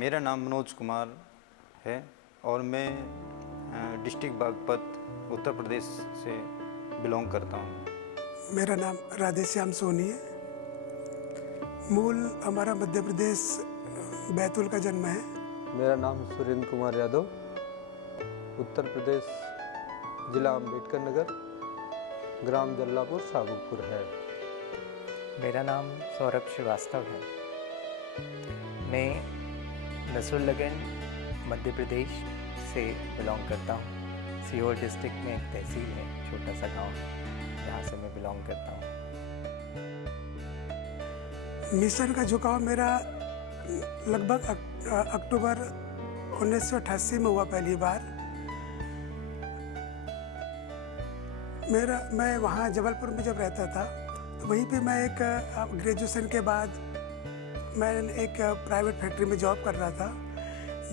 मेरा नाम मनोज कुमार है और मैं डिस्ट्रिक्ट बागपत उत्तर प्रदेश से बिलोंग करता हूँ। मेरा नाम राधेश्याम सोनी है। मूल हमारा मध्य प्रदेश बैतूल का जन्म है। मेरा नाम सुरेंद्र कुमार यादव, उत्तर प्रदेश, जिला अम्बेडकर नगर, ग्राम जल्लापुर साबुकपुर है। मेरा नाम सौरभ श्रीवास्तव है। मैं नसरुल्लागंज मध्य प्रदेश से बिलोंग करता हूँ। सीहोर डिस्ट्रिक्ट में एक तहसील है, छोटा सा गांव, जहाँ से मैं बिलोंग करता हूँ। मिशन का झुकाव मेरा लगभग अक्टूबर 1988 में हुआ पहली बार। मैं वहाँ जबलपुर में जब रहता था तो वहीं पे मैं एक ग्रेजुएशन के बाद मैं एक प्राइवेट फैक्ट्री में जॉब कर रहा था।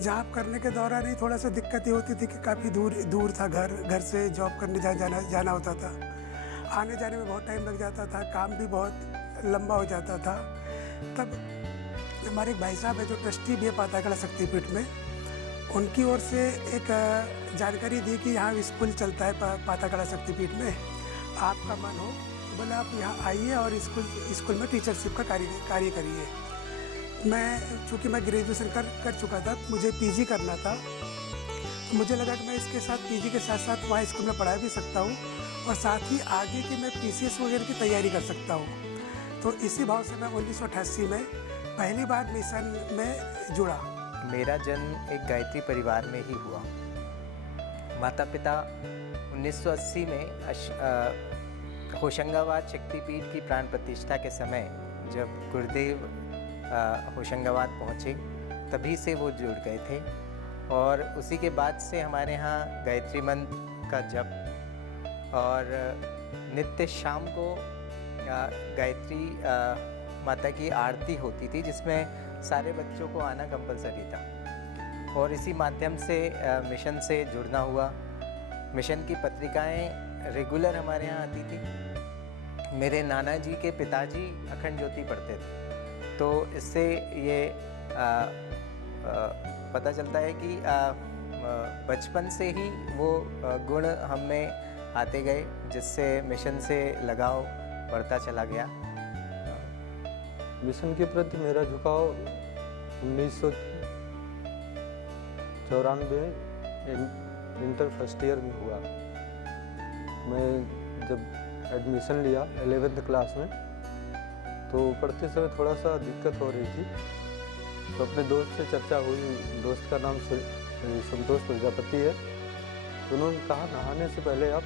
जॉब करने के दौरान ही थोड़ा सा दिक्कत ही होती थी कि काफ़ी दूर था घर से जॉब करने जाना होता था। आने जाने में बहुत टाइम लग जाता था, काम भी बहुत लंबा हो जाता था। तब हमारे एक भाई साहब है जो ट्रस्टी भी है पातागढ़ शक्तिपीठ में, उनकी ओर से एक जानकारी दी कि यहाँ स्कूल चलता है पातागढ़ शक्तिपीठ में, आपका मन हो तो बोले आप यहाँ आइए और स्कूल में टीचरशिप का कार्य करिए। चूँकि मैं ग्रेजुएशन कर चुका था, मुझे पीजी करना था, तो मुझे लगा कि मैं इसके साथ पीजी के साथ साथ वहाँ स्कूल में पढ़ा भी सकता हूँ और साथ ही आगे की मैं पीसीएस वगैरह की तैयारी कर सकता हूँ। तो इसी भाव से मैं 1988 में पहली बार मिशन में जुड़ा। मेरा जन्म एक गायत्री परिवार में ही हुआ। माता पिता 1980 में होशंगाबाद शक्तिपीठ की प्राण प्रतिष्ठा के समय जब गुरुदेव होशंगाबाद पहुँचे, तभी से वो जुड़ गए थे और उसी के बाद से हमारे यहाँ गायत्री मंत्र का जप और नित्य शाम को गायत्री माता की आरती होती थी, जिसमें सारे बच्चों को आना कंपलसरी था। और इसी माध्यम से मिशन से जुड़ना हुआ। मिशन की पत्रिकाएं रेगुलर हमारे यहाँ आती थी। मेरे नाना जी के पिताजी अखंड ज्योति पढ़ते थे, तो इससे ये पता चलता है कि बचपन से ही वो गुण हम में आते गए, जिससे मिशन से लगाव बढ़ता चला गया। मिशन के प्रति मेरा झुकाव 1994 इंटर फर्स्ट ईयर में हुआ। मैं जब एडमिशन लिया 11th क्लास में, तो पढ़ते समय थोड़ा सा दिक्कत हो रही थी, तो अपने दोस्त से चर्चा हुई। दोस्त का नाम संतोष प्रजापति है, तो उन्होंने कहा नहाने से पहले आप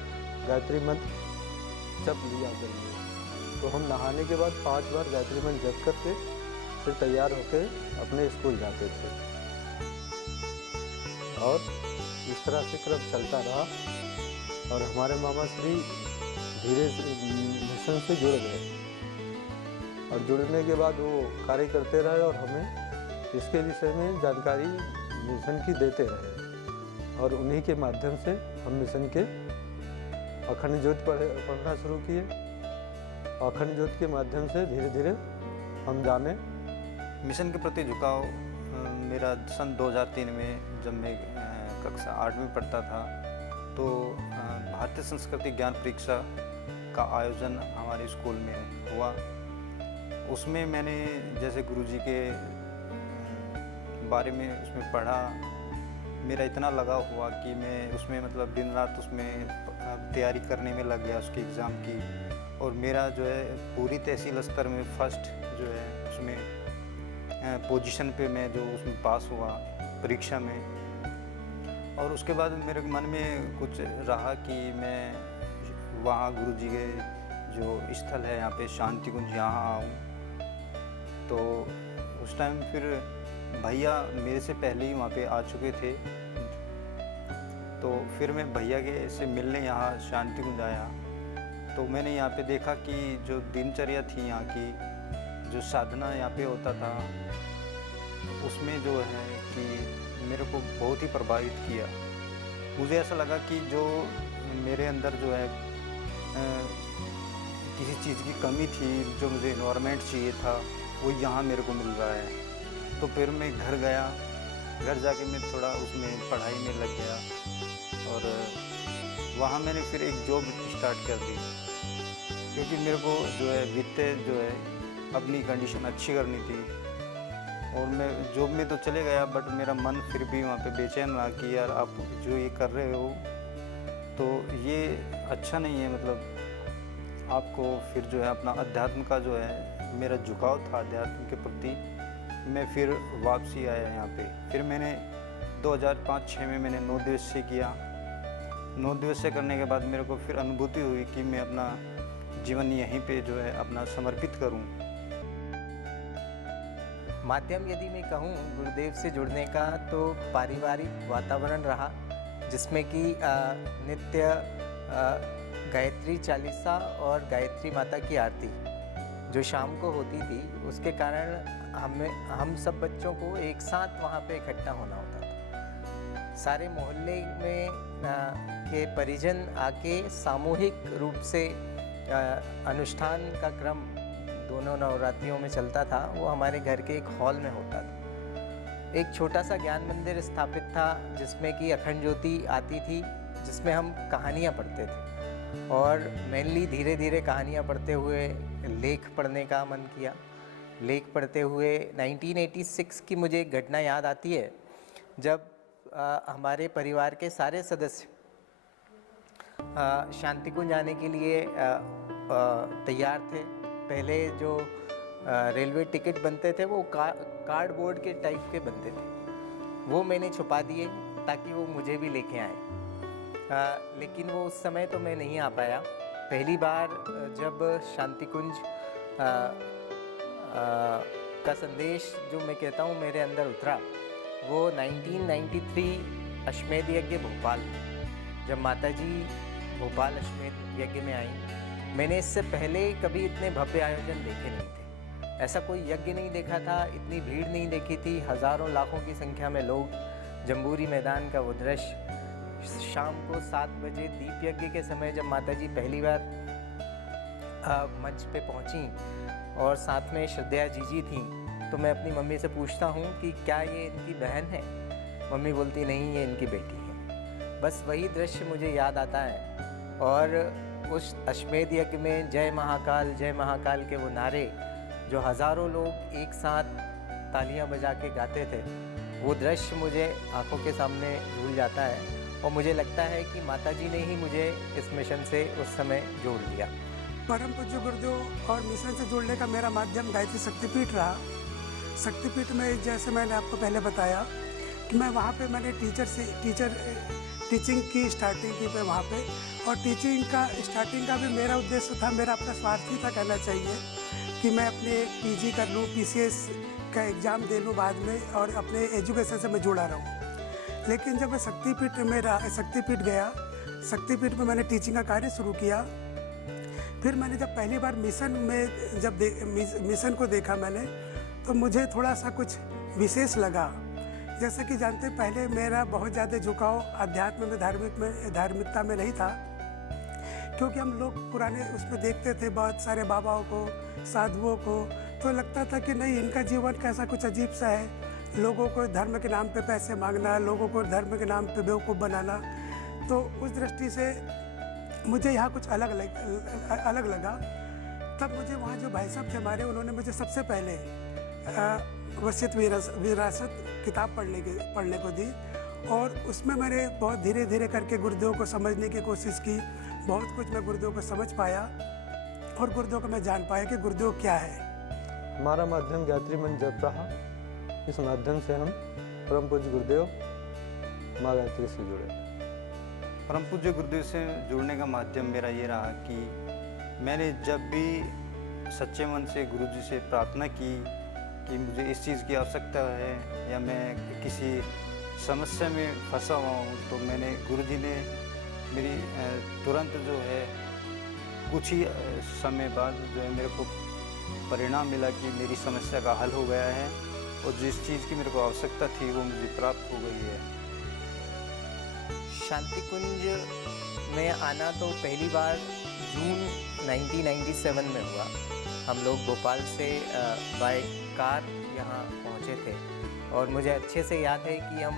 गायत्री मंत्र जप लिया करिए। तो हम नहाने के बाद 5 बार गायत्री मंत्र जप करके फिर तैयार होकर अपने स्कूल जाते थे और इस तरह से क्रम चलता रहा। और हमारे मामा श्री धीरे से मिशन से जुड़ गए और जुड़ने के बाद वो कार्य करते रहे और हमें इसके विषय में जानकारी मिशन की देते रहे और उन्हीं के माध्यम से हम मिशन के अखंड ज्योति पढ़ना शुरू किए। अखंड ज्योति के माध्यम से धीरे धीरे हम जाने। मिशन के प्रति झुकाव मेरा सन 2003 में जब मैं कक्षा 8 में पढ़ता था, तो भारतीय संस्कृति ज्ञान परीक्षा का आयोजन हमारे स्कूल में हुआ। उसमें मैंने जैसे गुरुजी के बारे में उसमें पढ़ा, मेरा इतना लगाव हुआ कि मैं उसमें मतलब दिन रात उसमें तैयारी करने में लग गया उसके एग्ज़ाम की। और मेरा जो है पूरी तहसील स्तर में फर्स्ट जो है उसमें पोजीशन पे मैं जो उसमें पास हुआ परीक्षा में। और उसके बाद मेरे मन में कुछ रहा कि मैं वहाँ गुरुजी के जो स्थल है यहाँ पे शांति कुंज यहाँ आऊँ। तो उस टाइम फिर भैया मेरे से पहले ही वहाँ पे आ चुके थे, तो फिर मैं भैया के से मिलने यहाँ शांति कुंज आया। तो मैंने यहाँ पे देखा कि जो दिनचर्या थी यहाँ की, जो साधना यहाँ पे होता था, उसमें जो है कि मेरे को बहुत ही प्रभावित किया। मुझे ऐसा लगा कि जो मेरे अंदर जो है किसी चीज़ की कमी थी, जो मुझे एनवायरनमेंट चाहिए था, वो यहाँ मेरे को मिल रहा है। तो फिर मैं घर गया घर जाके मैं थोड़ा उसमें पढ़ाई में लग गया और वहाँ मैंने फिर एक जॉब स्टार्ट कर दी, क्योंकि मेरे को जो है वित्तीय जो है अपनी कंडीशन अच्छी करनी थी। और मैं जॉब में तो चले गया, बट मेरा मन फिर भी वहाँ पे बेचैन रहा कि यार आप जो ये कर रहे हो तो ये अच्छा नहीं है। मतलब आपको फिर जो है अपना अध्यात्म का जो है मेरा झुकाव था अध्यात्म के प्रति, मैं फिर वापसी आया यहाँ पे। फिर मैंने 2005-06 में मैंने 9 दिवसीय किया। 9 दिवसीय करने के बाद मेरे को फिर अनुभूति हुई कि मैं अपना जीवन यहीं पे जो है अपना समर्पित करूं। माध्यम यदि मैं कहूँ गुरुदेव से जुड़ने का, तो पारिवारिक वातावरण रहा जिसमें कि नित्य गायत्री चालीसा और गायत्री माता की आरती जो शाम को होती थी, उसके कारण हम सब बच्चों को एक साथ वहाँ पे इकट्ठा होना होता था। सारे मोहल्ले में के परिजन आके सामूहिक रूप से अनुष्ठान का क्रम दोनों नवरात्रियों में चलता था, वो हमारे घर के एक हॉल में होता था। एक छोटा सा ज्ञान मंदिर स्थापित था जिसमें कि अखंड ज्योति आती थी, जिसमें हम कहानियाँ पढ़ते थे। और मेनली धीरे धीरे कहानियाँ पढ़ते हुए लेख पढ़ने का मन किया। लेख पढ़ते हुए 1986 की मुझे एक घटना याद आती है, जब हमारे परिवार के सारे सदस्य शांति कुंज जाने के लिए तैयार थे। पहले जो रेलवे टिकट बनते थे वो कार्डबोर्ड के टाइप के बनते थे, वो मैंने छुपा दिए ताकि वो मुझे भी लेके आए। लेकिन वो उस समय तो मैं नहीं आ पाया। पहली बार जब शांति कुंज का संदेश जो मैं कहता हूँ मेरे अंदर उतरा, वो 1993 अश्वमेध यज्ञ भोपाल, जब माताजी भोपाल अश्वमेध यज्ञ में आई। मैंने इससे पहले कभी इतने भव्य आयोजन देखे नहीं थे, ऐसा कोई यज्ञ नहीं देखा था, इतनी भीड़ नहीं देखी थी, हज़ारों लाखों की संख्या में लोग, जम्बूरी मैदान का वो दृश्य। शाम को 7 बजे दीप यज्ञ के समय जब माताजी पहली बार मंच पे पहुंची और साथ में श्रद्धा जीजी थी, तो मैं अपनी मम्मी से पूछता हूँ कि क्या ये इनकी बहन है? मम्मी बोलती नहीं, ये इनकी बेटी है। बस वही दृश्य मुझे याद आता है। और उस अश्वमेध यज्ञ में जय महाकाल के वो नारे जो हज़ारों लोग एक साथ तालियां बजा के गाते थे, वो दृश्य मुझे आंखों के सामने झूल जाता है। और मुझे लगता है कि माताजी ने ही मुझे इस मिशन से उस समय जोड़ दिया। परम पूज्य गुरुदेव और मिशन से जुड़ने का मेरा माध्यम गायत्री शक्तिपीठ रहा। शक्तिपीठ में जैसे मैंने आपको पहले बताया कि मैं वहाँ पे मैंने टीचिंग की स्टार्टिंग की मैं वहाँ पे, और टीचिंग का स्टार्टिंग का भी मेरा उद्देश्य था, मेरा अपना स्वार्थी था कहना चाहिए, कि मैं अपने पीजी कर लूँ, पीसीएस का एग्ज़ाम दे लूँ बाद में और अपने एजुकेशन से मैं जुड़ा रहूँ। लेकिन जब मैं शक्तिपीठ गया, शक्तिपीठ में मैंने टीचिंग का कार्य शुरू किया। फिर मैंने जब पहली बार मिशन को देखा मैंने, तो मुझे थोड़ा सा कुछ विशेष लगा। जैसे कि जानते पहले मेरा बहुत ज़्यादा झुकाव अध्यात्म में धार्मिकता में नहीं था, क्योंकि हम लोग पुराने उसमें देखते थे बहुत सारे बाबाओं को, साधुओं को, तो लगता था कि नहीं, इनका जीवन कैसा कुछ अजीब सा है, लोगों को धर्म के नाम पे पैसे मांगना, लोगों को धर्म के नाम पे बेवकूफ़ बनाना। तो उस दृष्टि से मुझे यहाँ कुछ अलग लगा। तब मुझे वहाँ जो भाई साहब थे हमारे, उन्होंने मुझे सबसे पहले वसीयत विरासत किताब पढ़ने को दी, और उसमें मैंने बहुत धीरे धीरे करके गुरुदेव को समझने की कोशिश की। बहुत कुछ मैं गुरुदेव को समझ पाया और गुरुदेव को मैं जान पाया कि गुरुदेव क्या है। हमारा माध्यम गायत्री मंच जप रहा। इस माध्यम से हम परम पूज्य गुरुदेव माँ गायत्री से जुड़े। परम पूज्य गुरुदेव से जुड़ने का माध्यम मेरा ये रहा कि मैंने जब भी सच्चे मन से गुरुजी से प्रार्थना की कि मुझे इस चीज़ की आवश्यकता है या मैं किसी समस्या में फंसा हुआ हूँ, तो मैंने गुरुजी ने मेरी तुरंत जो है कुछ ही समय बाद जो है मेरे को परिणाम मिला कि मेरी समस्या का हल हो गया है और जिस चीज़ की मेरे को आवश्यकता थी वो मुझे प्राप्त हो गई है। शांति कुंज में आना तो पहली बार जून 1997 में हुआ। हम लोग भोपाल से बाय कार यहाँ पहुँचे थे और मुझे अच्छे से याद है कि हम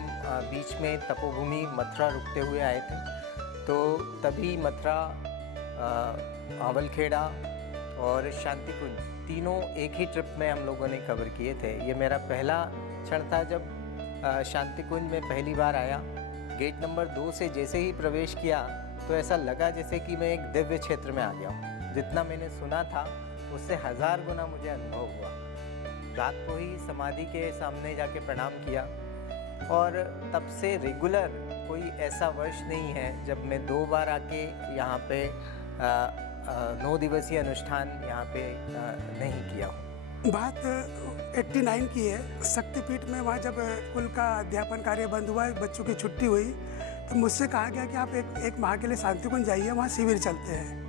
बीच में तपोभूमि मथुरा रुकते हुए आए थे। तो तभी मथुरा, आवलखेड़ा और शांतिकुंज तीनों एक ही ट्रिप में हम लोगों ने कवर किए थे। ये मेरा पहला क्षण था जब शांतिकुंज में पहली बार आया। गेट नंबर 2 से जैसे ही प्रवेश किया तो ऐसा लगा जैसे कि मैं एक दिव्य क्षेत्र में आ गया हूँ। जितना मैंने सुना था उससे 1000 गुना मुझे अनुभव हुआ। रात को ही समाधि के सामने जाके प्रणाम किया और तब से रेगुलर कोई ऐसा वर्ष नहीं है जब मैं 2 बार आके यहाँ पे 9 दिवसीय अनुष्ठान यहाँ पे नहीं किया हूँ। बात 89 की है। शक्तिपीठ में वहाँ जब स्कूल का अध्यापन कार्य बंद हुआ, बच्चों की छुट्टी हुई, तो मुझसे कहा गया कि आप एक माह के लिए शांतिकुंज जाइए, वहाँ शिविर चलते हैं।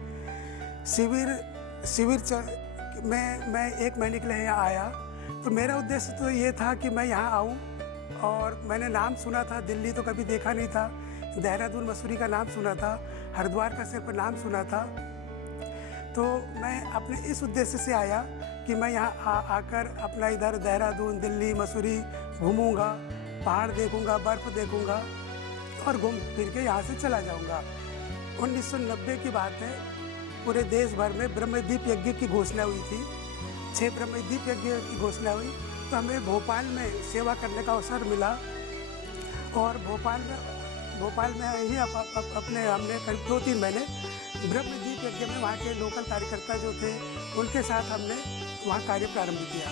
मैं 1 महीने के लिए यहाँ आया। तो मेरा उद्देश्य तो ये था कि मैं यहाँ आऊँ, और मैंने नाम सुना था, दिल्ली तो कभी देखा नहीं था, देहरादून मसूरी का नाम सुना था, हरिद्वार का सिर्फ नाम सुना था। तो मैं अपने इस उद्देश्य से आया कि मैं यहाँ आकर अपना इधर देहरादून, दिल्ली, मसूरी घूमूंगा, पहाड़ देखूंगा, बर्फ़ देखूंगा और घूम फिर के यहाँ से चला जाऊंगा। 1990 की बात है। पूरे देश भर में ब्रह्मदीप यज्ञ की घोषणा हुई थी। 6 ब्रह्मदीप यज्ञ की घोषणा हुई, तो हमें भोपाल में सेवा करने का अवसर मिला। और भोपाल में ही अपने हमने करीब 2-3 महीने ब्रह्मदीप यज्ञ में वहाँ के लोकल कार्यकर्ता जो थे उनके साथ हमने वहाँ कार्य प्रारंभ किया।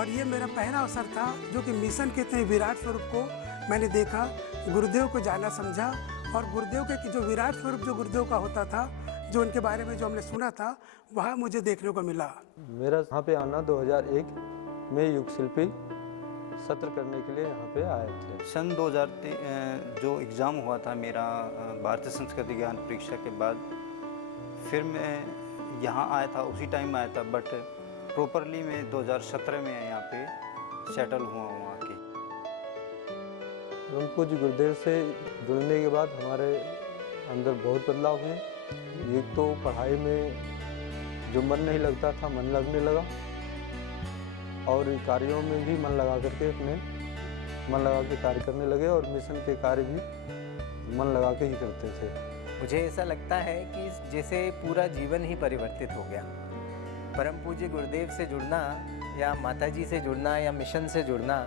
और ये मेरा पहला अवसर था जो कि मिशन के इतने विराट स्वरूप को मैंने देखा, गुरुदेव को जाना समझा, और गुरुदेव के जो विराट स्वरूप जो गुरुदेव का होता था, जो उनके बारे में जो हमने सुना था, वहाँ मुझे देखने को मिला। मेरा यहाँ पे आना 2001 में युग शिल्पी सत्र करने के लिए यहाँ पे आए थे। सन 2003 जो एग्ज़ाम हुआ था मेरा भारतीय संस्कृति ज्ञान परीक्षा के बाद, फिर मैं यहाँ आया था, उसी टाइम आया था, बट प्रॉपरली मैं 2017 में यहाँ पे सेटल हुआ हूँ आके। परम पूज्य गुरुदेव से जुड़ने के बाद हमारे अंदर बहुत बदलाव हुए। एक तो पढ़ाई में जो मन नहीं लगता था, मन लगने लगा, और कार्यों में भी मन लगा करके मन लगा के कार्य करने लगे, और मिशन के कार्य भी मन लगा के ही करते थे। मुझे ऐसा लगता है कि जैसे पूरा जीवन ही परिवर्तित हो गया। परम पूज्य गुरुदेव से जुड़ना, या माताजी से जुड़ना, या मिशन से जुड़ना,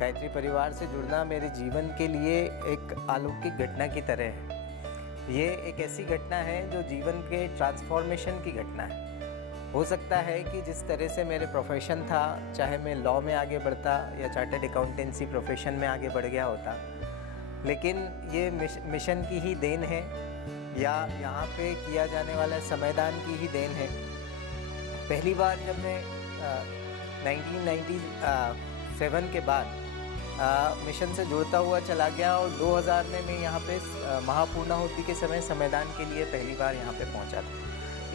गायत्री परिवार से जुड़ना मेरे जीवन के लिए एक अलौकिक घटना की तरह है। ये एक ऐसी घटना है जो जीवन के ट्रांसफॉर्मेशन की घटना है। हो सकता है कि जिस तरह से मेरे प्रोफेशन था, चाहे मैं लॉ में आगे बढ़ता या चार्टर्ड अकाउंटेंसी प्रोफेशन में आगे बढ़ गया होता, लेकिन ये मिशन की ही देन है, या यहाँ पे किया जाने वाला समयदान की ही देन है। पहली बार जब मैं 1997 के बाद मिशन से जुड़ता हुआ चला गया, और 2000 में मैं यहाँ पे महापूर्णाहुति के समय समयदान के लिए पहली बार यहाँ पे पहुँचा था।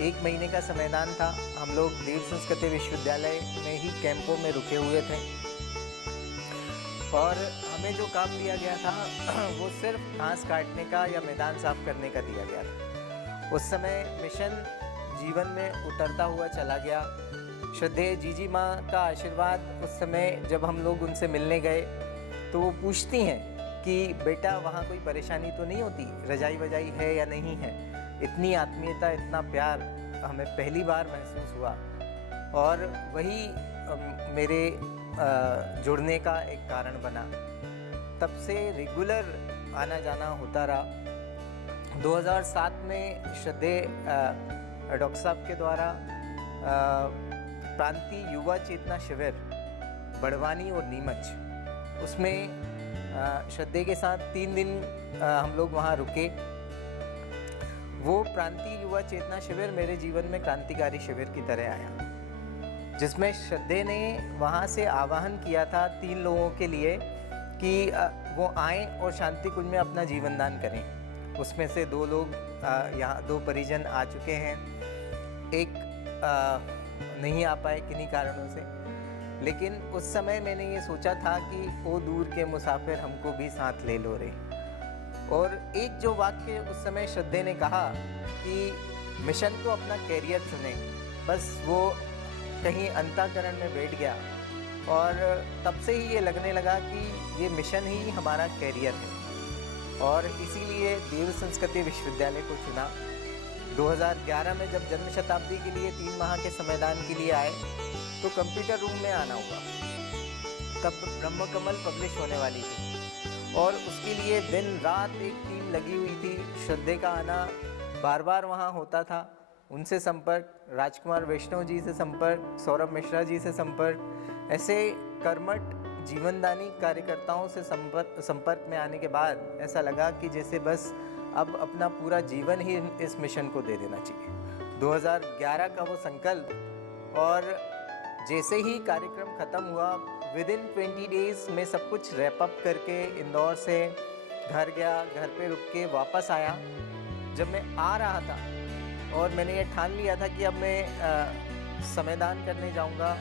1 महीने का समयदान था। हम लोग देव संस्कृति विश्वविद्यालय में ही कैंपों में रुके हुए थे, और हमें जो काम दिया गया था वो सिर्फ घास काटने का या मैदान साफ करने का दिया गया था। उस समय मिशन जीवन में उतरता हुआ चला गया। श्रद्धेय जीजी माँ का आशीर्वाद, उस समय जब हम लोग उनसे मिलने गए तो वो पूछती हैं कि बेटा वहाँ कोई परेशानी तो नहीं होती, रजाई वजाई है या नहीं है। इतनी आत्मीयता, इतना प्यार हमें पहली बार महसूस हुआ, और वही मेरे जुड़ने का एक कारण बना। तब से रेगुलर आना जाना होता रहा। 2007 में श्रद्धेय डॉक्टर साहब के द्वारा प्रांतीय युवा चेतना शिविर बड़वानी और नीमच, उसमें श्रद्धेय के साथ 3 दिन हम लोग वहाँ रुके। वो प्रांतीय युवा चेतना शिविर मेरे जीवन में क्रांतिकारी शिविर की तरह आया, जिसमें श्रद्धेय ने वहाँ से आह्वान किया था 3 लोगों के लिए कि वो आएँ और शांतिकुंज में अपना जीवन दान करें। उसमें से 2 लोग यहाँ 2 परिजन आ चुके हैं, एक नहीं आ पाए किन्हीं कारणों से। लेकिन उस समय मैंने ये सोचा था कि ओ दूर के मुसाफिर हमको भी साथ ले लो रे। और एक जो वाक्य उस समय श्रद्धेय ने कहा कि मिशन को अपना कैरियर चुने, बस वो कहीं अंतःकरण में बैठ गया। और तब से ही ये लगने लगा कि ये मिशन ही हमारा कैरियर है और इसीलिए देव संस्कृति विश्वविद्यालय को चुना। 2011 में जब जन्म शताब्दी के लिए 3 माह के समयदान के लिए आए तो कंप्यूटर रूम में आना हुआ। तब ब्रह्म कमल पब्लिश होने वाली थी और उसके लिए दिन रात एक टीम लगी हुई थी। श्रद्धे का आना बार बार वहाँ होता था, उनसे संपर्क, राजकुमार वैष्णव जी से संपर्क, सौरभ मिश्रा जी से संपर्क, ऐसे कर्मठ जीवनदानी कार्यकर्ताओं से संपर्क में आने के बाद ऐसा लगा कि जैसे बस अब अपना पूरा जीवन ही इस मिशन को दे देना चाहिए। 2011 का वो संकल्प और जैसे ही कार्यक्रम ख़त्म हुआ विदिन 20 डेज़ में सब कुछ रैप अप करके इंदौर से घर गया, घर पे रुक के वापस आया। जब मैं आ रहा था और मैंने ये ठान लिया था कि अब मैं समयदान करने जाऊंगा,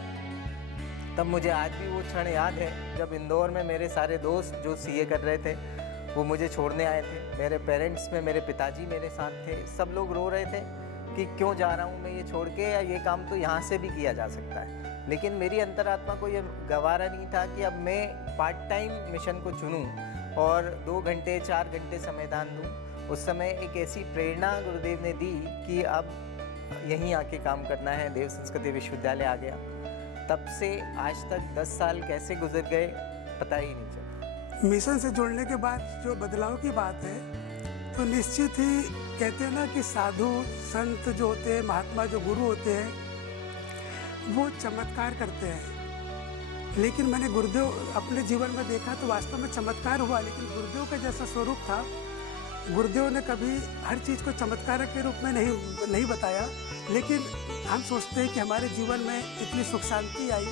तब मुझे आज भी वो क्षण याद है जब इंदौर में मेरे सारे दोस्त जो सीए कर रहे थे वो मुझे छोड़ने आए थे। मेरे पेरेंट्स में मेरे पिताजी मेरे साथ थे, सब लोग रो रहे थे कि क्यों जा रहा हूँ मैं ये छोड़ के, या ये काम तो यहाँ से भी किया जा सकता है। लेकिन मेरी अंतरात्मा को ये गवारा नहीं था कि अब मैं पार्ट टाइम मिशन को चुनूँ और 2 घंटे 4 घंटे समयदान दूँ। उस समय एक ऐसी प्रेरणा गुरुदेव ने दी कि अब यहीं आके काम करना है। देव संस्कृति विश्वविद्यालय आ गया। तब से आज तक 10 साल कैसे गुजर गए पता ही नहीं चला। मिशन से जुड़ने के बाद जो बदलाव की बात है तो निश्चित ही कहते हैं ना कि साधु संत जो होते हैं, महात्मा जो गुरु होते हैं, वो चमत्कार करते हैं। लेकिन मैंने गुरुदेव अपने जीवन में देखा तो वास्तव में चमत्कार हुआ, लेकिन गुरुदेव का जैसा स्वरूप था, गुरुदेव ने कभी हर चीज़ को चमत्कार के रूप में नहीं बताया। लेकिन हम सोचते हैं कि हमारे जीवन में इतनी सुख शांति आई,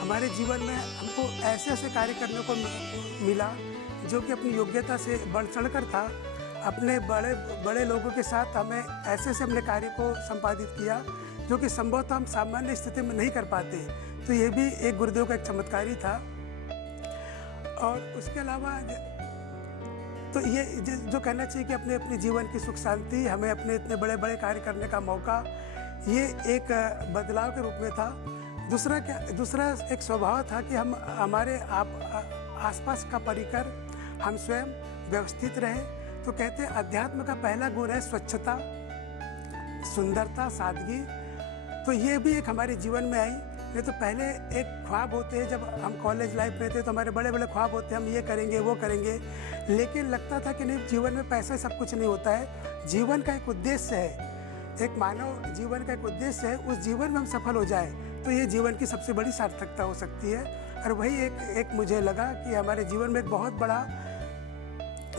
हमारे जीवन में हमको ऐसे ऐसे कार्य करने को मिला जो कि अपनी योग्यता से बढ़ चढ़ कर था। अपने बड़े बड़े लोगों के साथ हमें ऐसे ऐसे अपने कार्य को संपादित किया जो कि संभवतः हम सामान्य स्थिति में नहीं कर पाते। तो ये भी एक गुरुदेव का एक चमत्कार ही था। और उसके अलावा तो ये जो कहना चाहिए कि अपने अपने जीवन की सुख शांति, हमें अपने इतने बड़े बड़े कार्य करने का मौका, ये एक बदलाव के रूप में था। दूसरा एक स्वभाव था कि हम हमारे आसपास का परिकर हम स्वयं व्यवस्थित रहे। तो कहते हैं अध्यात्म का पहला गुण है स्वच्छता, सुंदरता, सादगी। तो ये भी एक हमारे जीवन में आई। नहीं तो पहले एक ख्वाब होते हैं, जब हम कॉलेज लाइफ में थे तो हमारे बड़े बड़े ख्वाब होते हैं, हम ये करेंगे वो करेंगे। लेकिन लगता था कि नहीं, जीवन में पैसा सब कुछ नहीं होता है। जीवन का एक उद्देश्य है, एक मानव जीवन का एक उद्देश्य है, उस जीवन में हम सफल हो जाए तो ये जीवन की सबसे बड़ी सार्थकता हो सकती है। और वही एक मुझे लगा कि हमारे जीवन में एक बहुत बड़ा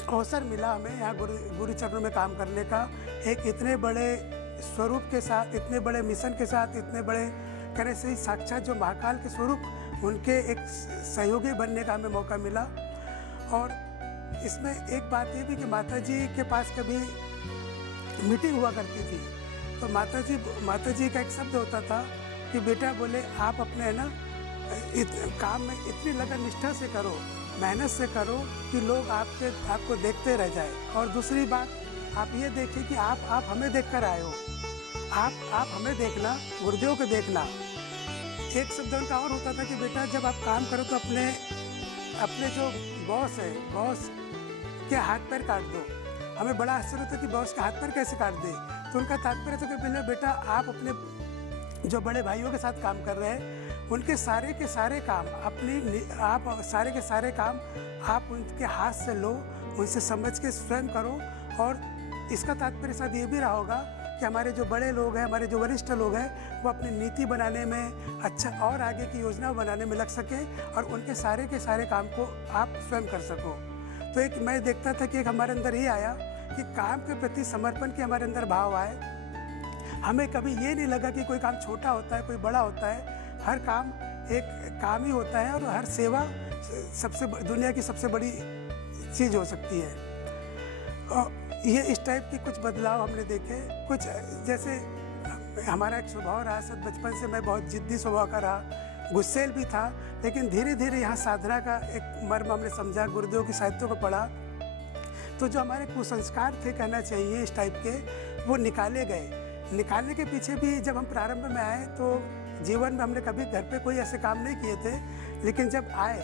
अवसर मिला हमें यहाँ गुरु चरणों में काम करने का। एक इतने बड़े स्वरूप के साथ, इतने बड़े मिशन के साथ, इतने बड़े कहने से साक्षात जो महाकाल के स्वरूप, उनके एक सहयोगी बनने का हमें मौका मिला। और इसमें एक बात ये भी कि माता जी के पास कभी मीटिंग हुआ करती थी तो माता जी का एक शब्द होता था कि बेटा बोले आप अपने ना काम में इतनी लगन निष्ठा से करो, मेहनत से करो कि लोग आपको देखते रह जाए। और दूसरी बात आप ये देखिए कि आप हमें देखकर आए हो, आप हमें देखना, गुरुदेव को देखना। एक शब्द उनका और होता था कि बेटा जब आप काम करो तो अपने जो बॉस है, बॉस के हाथ पैर काट दो। हमें बड़ा आश्चर्य होता कि बॉस के हाथ पैर कैसे काट दे। तो उनका तात्पर्य था कि बेटा आप अपने जो बड़े भाइयों के साथ काम कर रहे हैं उनके सारे के सारे काम आप उनके हाथ से लो, उनसे समझ के स्वयं करो। और इसका तात्पर्य शायद ये भी रहा होगा कि हमारे जो बड़े लोग हैं, हमारे जो वरिष्ठ लोग हैं, वो अपनी नीति बनाने में अच्छा और आगे की योजना बनाने में लग सके और उनके सारे के सारे काम को आप स्वयं कर सको। तो एक मैं देखता था कि एक हमारे अंदर ये आया कि काम के प्रति समर्पण की हमारे अंदर भाव आए। हमें कभी ये नहीं लगा कि कोई काम छोटा होता है, कोई बड़ा होता है। हर काम एक काम ही होता है और हर सेवा दुनिया की सबसे बड़ी चीज़ हो सकती है। और ये इस टाइप के कुछ बदलाव हमने देखे। कुछ जैसे हमारा एक स्वभाव रहा, सद बचपन से मैं बहुत जिद्दी स्वभाव का रहा, गुस्सेल भी था। लेकिन धीरे धीरे यहाँ साधना का एक मर्म हमने समझा, गुरुदेव की साहित्यों को पढ़ा तो जो हमारे कुसंस्कार थे कहना चाहिए इस टाइप के, वो निकाले गए। निकालने के पीछे भी जब हम प्रारंभ में आए तो जीवन में हमने कभी घर पे कोई ऐसे काम नहीं किए थे, लेकिन जब आए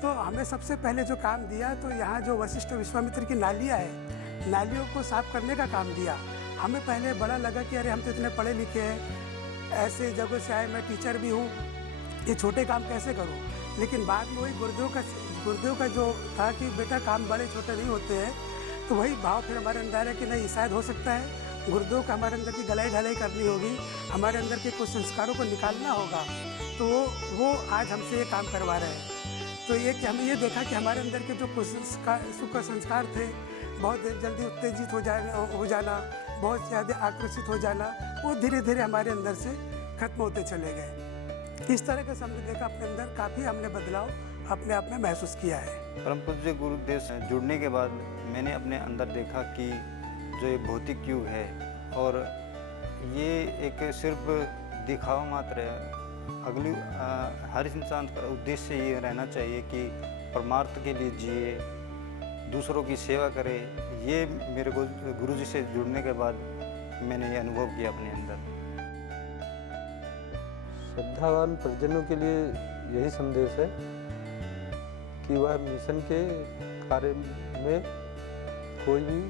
तो हमें सबसे पहले जो काम दिया तो यहाँ जो वशिष्ठ विश्वामित्र की नालियाँ है, नालियों को साफ करने का काम दिया। हमें पहले बड़ा लगा कि अरे हम तो इतने पढ़े लिखे हैं, ऐसे जगह से आए, मैं टीचर भी हूँ, ये छोटे काम कैसे करूँ। लेकिन बाद में वही गुरुदेव का जो था कि बेटा काम बड़े छोटे नहीं होते हैं, तो वही भाव फिर हमारे अंदर है कि नहीं शायद हो सकता है गुरुदेव का हमारे अंदर की गलाई ढलाई करनी होगी, हमारे अंदर के कुछ संस्कारों को निकालना होगा। तो वो आज हमसे ये काम करवा रहे हैं। तो ये कि हमें ये देखा कि हमारे अंदर के जो कुछ सुख संस्कार थे, बहुत जल्दी उत्तेजित हो जाना, बहुत ज़्यादा आकर्षित हो जाना, वो धीरे धीरे हमारे अंदर से खत्म होते चले गए। इस तरह का हमने देखा अपने अंदर काफ़ी हमने बदलाव अपने आप में महसूस किया है। परम पूज्य गुरुदेव से जुड़ने के बाद मैंने अपने अंदर देखा कि जो ये भौतिक युग है और ये एक सिर्फ दिखावा मात्र है। हर इंसान का उद्देश्य ये रहना चाहिए कि परमार्थ के लिए जिए, दूसरों की सेवा करे। ये मेरे को गुरुजी से जुड़ने के बाद मैंने ये अनुभव किया अपने अंदर। श्रद्धावान परिजनों के लिए यही संदेश है कि वह मिशन के कार्य में कोई भी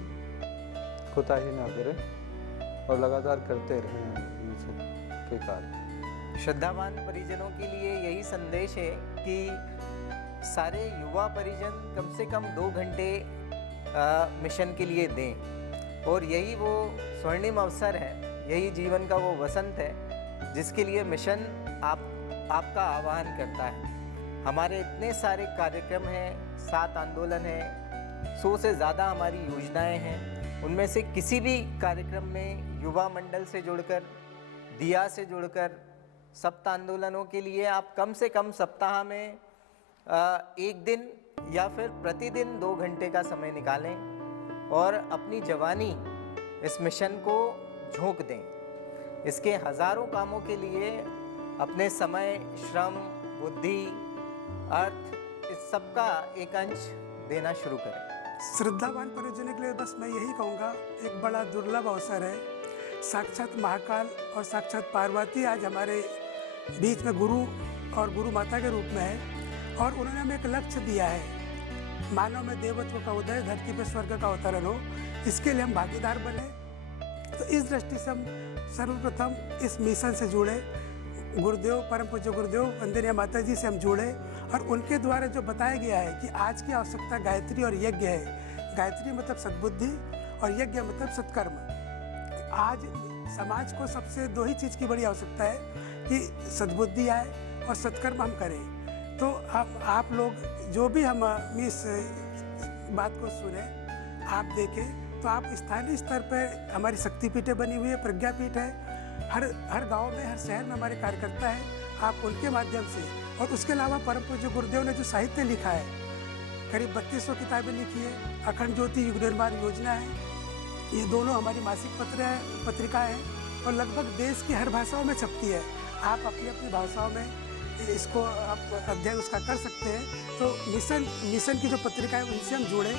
कोताही ना करें और लगातार करते रहें मिशन के कार्य। श्रद्धावान परिजनों के लिए यही संदेश है कि सारे युवा परिजन कम से कम 2 घंटे मिशन के लिए दें, और यही वो स्वर्णिम अवसर है, यही जीवन का वो वसंत है जिसके लिए मिशन आपका आह्वान करता है। हमारे इतने सारे कार्यक्रम हैं, 7 आंदोलन हैं, 100 से ज़्यादा हमारी योजनाएं हैं। उनमें से किसी भी कार्यक्रम में युवा मंडल से जुड़कर, दिया से जुड़कर, सप्ताह आंदोलनों के लिए आप कम से कम सप्ताह में 1 दिन या फिर प्रतिदिन 2 घंटे का समय निकालें और अपनी जवानी इस मिशन को झोंक दें। इसके हज़ारों कामों के लिए अपने समय, श्रम, बुद्धि, अर्थ, इस सब का एक अंश देना शुरू करें। श्रद्धावान परिजनों के लिए बस मैं यही कहूँगा, एक बड़ा दुर्लभ अवसर है। साक्षात महाकाल और साक्षात पार्वती आज हमारे बीच में गुरु और गुरु माता के रूप में है, और उन्होंने हमें एक लक्ष्य दिया है, मानव में देवत्व का उदय, धरती पर स्वर्ग का अवतरण हो। इसके लिए हम भागीदार बने। तो इस दृष्टि से हम सर्वप्रथम इस मिशन से जुड़े, गुरुदेव, परम पूज्य गुरुदेव वंदनीय माता जी से हम जुड़े, और उनके द्वारा जो बताया गया है कि आज की आवश्यकता गायत्री और यज्ञ है। गायत्री मतलब सद्बुद्धि और यज्ञ मतलब सत्कर्म। आज समाज को सबसे 2 ही चीज़ की बड़ी आवश्यकता है कि सद्बुद्धि आए और सत्कर्म हम करें। तो आप लोग जो भी हम इस बात को सुने, आप देखें, तो आप स्थानीय स्तर पर हमारी शक्तिपीठें बनी हुई है, प्रज्ञापीठ है, हर गांव में, हर शहर में हमारे कार्यकर्ता हैं। आप उनके माध्यम से, और उसके अलावा परम पूज्य गुरुदेव ने जो साहित्य लिखा है, करीब 3200 किताबें लिखी है, अखंड ज्योति युग निर्माण योजना है, ये दोनों हमारी मासिक पत्रिकाएँ हैं और लगभग देश की हर भाषाओं में छपती है। आप अपनी अपनी भाषाओं में इसको आप अध्ययन उसका कर सकते हैं। तो मिशन की जो पत्रिका है उनसे हम जुड़े,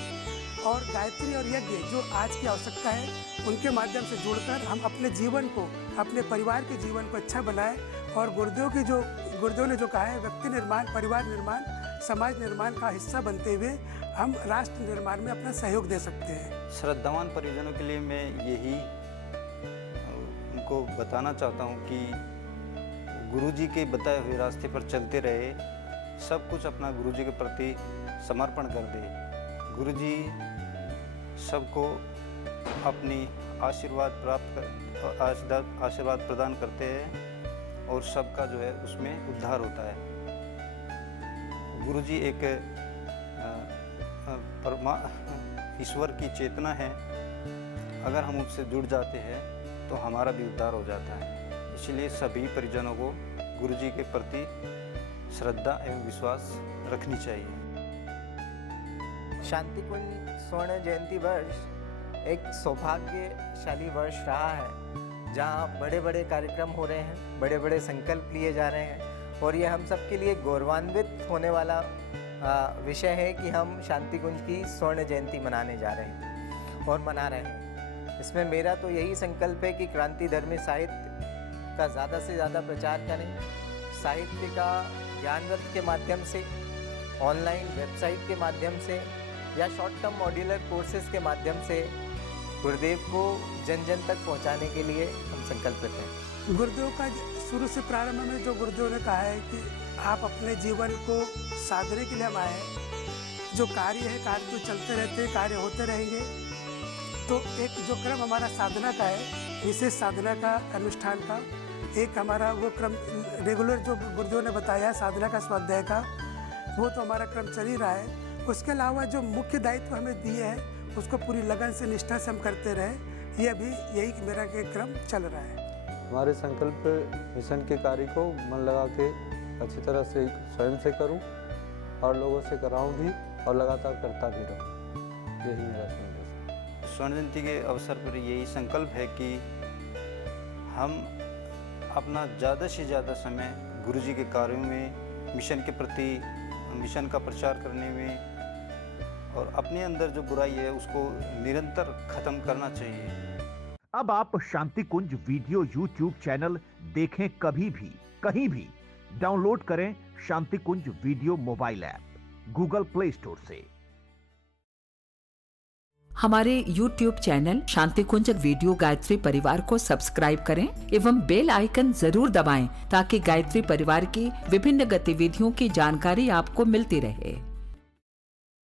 और गायत्री और यज्ञ जो आज की आवश्यकता है उनके माध्यम से जुड़कर हम अपने जीवन को, अपने परिवार के जीवन को अच्छा बनाएं, और गुरुदेव ने जो कहा है, व्यक्ति निर्माण, परिवार निर्माण, समाज निर्माण का हिस्सा बनते हुए हम राष्ट्र निर्माण में अपना सहयोग दे सकते हैं। श्रद्धावान परिजनों के लिए मैं यही उनको बताना चाहता हूँ कि गुरुजी के बताए हुए रास्ते पर चलते रहे, सब कुछ अपना गुरुजी के प्रति समर्पण कर दे। गुरुजी सबको अपनी आशीर्वाद प्रदान करते हैं और सबका जो है उसमें उद्धार होता है। गुरुजी एक ईश्वर की चेतना है, अगर हम उससे जुड़ जाते हैं तो हमारा भी उद्धार हो जाता है। इसलिए सभी परिजनों को गुरुजी के प्रति श्रद्धा एवं विश्वास रखनी चाहिए। शांतिकुंज स्वर्ण जयंती वर्ष एक सौभाग्यशाली वर्ष रहा है, जहाँ बड़े बड़े कार्यक्रम हो रहे हैं, बड़े बड़े संकल्प लिए जा रहे हैं, और ये हम सब के लिए गौरवान्वित होने वाला विषय है कि हम शांतिकुंज की स्वर्ण जयंती मनाने जा रहे हैं और मना रहे हैं। इसमें मेरा तो यही संकल्प है कि क्रांतिधर्मी साहित्य उसका ज़्यादा से ज़्यादा प्रचार करें। साहित्य का ज्ञानवर्ध के माध्यम से, ऑनलाइन वेबसाइट के माध्यम से या शॉर्ट टर्म मॉड्यूलर कोर्सेज के माध्यम से गुरुदेव को जन जन तक पहुंचाने के लिए हम संकल्पित हैं। गुरुदेव का शुरू से प्रारंभ में जो गुरुदेव ने कहा है कि आप अपने जीवन को साधने के लिए हम आए हैं। जो कार्य है, कार्य तो चलते रहते हैं, कार्य होते रहेंगे। तो एक जो क्रम हमारा साधना का है, विशेष साधना का, अनुष्ठान का, एक हमारा वो क्रम रेगुलर जो गुरुदेव ने बताया साधना का, स्वाध्याय का, वो तो हमारा क्रम चल ही रहा है। उसके अलावा जो मुख्य दायित्व हमें दिए हैं उसको पूरी लगन से, निष्ठा से हम करते रहे। ये अभी यही मेरा के क्रम चल रहा है। हमारे संकल्प मिशन के कार्य को मन लगा के अच्छी तरह से स्वयं से करूं और लोगों से कराऊं भी और लगातार करता भी रहूं। यही मेरा संदेश है। स्वर्ण जयंती के अवसर पर यही संकल्प है कि हम अपना ज़्यादा से ज़्यादा समय गुरुजी के कार्यों में, मिशन के प्रति, मिशन का प्रचार करने में और अपने अंदर जो बुराई है उसको निरंतर खत्म करना चाहिए। अब आप Shanti Kunj video YouTube channel देखें कभी भी, कहीं भी। डाउनलोड करें Shanti Kunj video mobile app Google Play Store से। हमारे YouTube channel Shanti Kunj video Gayatri Parivar को सब्सक्राइब करें एवं बेल आइकन जरूर दबाएं ताकि गायत्री परिवार की विभिन्न गतिविधियों की जानकारी आपको मिलती रहे।